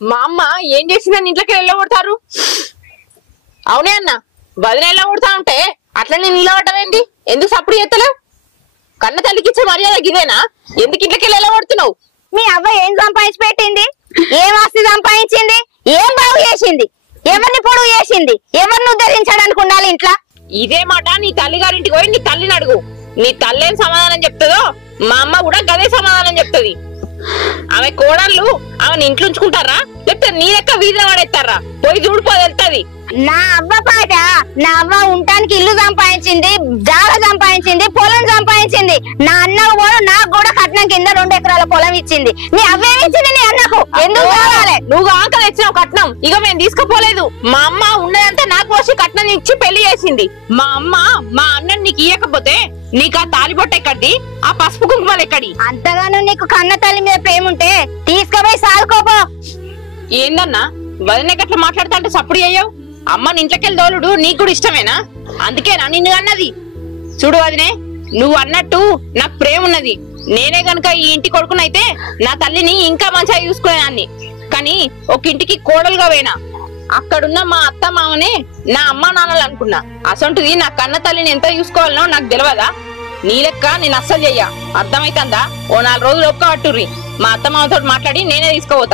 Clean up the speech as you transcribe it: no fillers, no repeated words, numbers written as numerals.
మా అమ్మ ఏం చేసిందని ఇంట్లోకి వెళ్ళగొడతారు? అవునే అన్న, వదిన వెళ్ళగొడతా ఉంటే అట్లనే నిలబడమేంటి? ఎందుకు సప్పుడు చేస్తలేవు? కన్న తల్లికి ఇచ్చే మర్యాద ఇదేనా? ఎందుకు ఇంట్లోకి వెళ్ళగొడుతున్నావు? మీ అవ్వ ఏం సంపాదించి పెట్టింది? ఏం ఆస్తి సంపాదించింది? ఏం బాగు చేసింది? ఎవరిని పొడుగు చేసింది? ఎవరిని ఉద్ధరించడానికి ఉండాలి ఇంట్లో? ఇదే మాట నీ తల్లి గారింటికి పోయి నీ తల్లిని అడుగు. నీ తల్లి ఏం సమాధానం చెప్తుందో మా అమ్మ కూడా గదే సమాధానం చెప్తుంది. ఆమె కోడళ్ళు ఆమెను ఇంట్లో ఉంచుకుంటారా లేకపోతే నీ లెక్క వీధిలో పడేస్తారా? పోయి చూడిపోదు వెళ్తుంది. నా అవ్వ పాట, నా అవ్వ ఉండటానికి ఇల్లు సంపాదించింది, జాగ సంపాదించింది, పొలం సంపాదించింది. నా అన్నకు కూడా నాకు కూడా కట్నం కింద 2 ఎకరాల పొలం ఇచ్చింది. నీ అవ్వేమిచ్చింది నీ అన్నకు? ఎందుకు కావాలి? నువ్వు ఆకలి ఇచ్చినావు కట్నం, ఇక మేము తీసుకుపోలేదు. మా అమ్మ ఉన్నదంతా నాకు పోసి కట్నం ఇచ్చి పెళ్లి చేసింది. మా అమ్మ మా అన్నని నీకు ఇయ్యకపోతే నీకు ఆ తాలిబొట్టు ఎక్కడి, ఆ పసుపు కుంకుమలు ఎక్కడి? అంతగానో నీకు కన్న తల్లి మీద ప్రేమ ఉంటే తీసుకుపోయి సాదుకోపో. ఏందన్నా వదిన గట్ల మాట్లాడతా అంటే సప్పుడు అయ్యావు? అమ్మని ఇంట్లోకెళ్ళి దోలుడు నీకు కూడా ఇష్టమేనా? అందుకేనా నిన్ను అన్నది? చూడు వదినే, నువ్వు అన్నట్టు నాకు ప్రేమ ఉన్నది. నేనే గనుక ఈ ఇంటి కొడుకునైతే నా తల్లిని ఇంకా మంచిగా చూసుకునేదాన్ని. కానీ ఒక ఇంటికి కోడలుగా పోయినా అక్కడున్న మా అత్త మామనే నా అమ్మా నాన్నలు అనుకున్నా. అసొంటిది నా కన్న తల్లిని ఎంత చూసుకోవాలనో నాకు తెలియదా? నీ లెక్క నేను అస్సలు చెయ్య. అర్థమైతుందా? ఓ 4 రోజులు ఒక్క పట్టుర్రి, మా అత్త మామతో మాట్లాడి నేనే తీసుకుపోతా.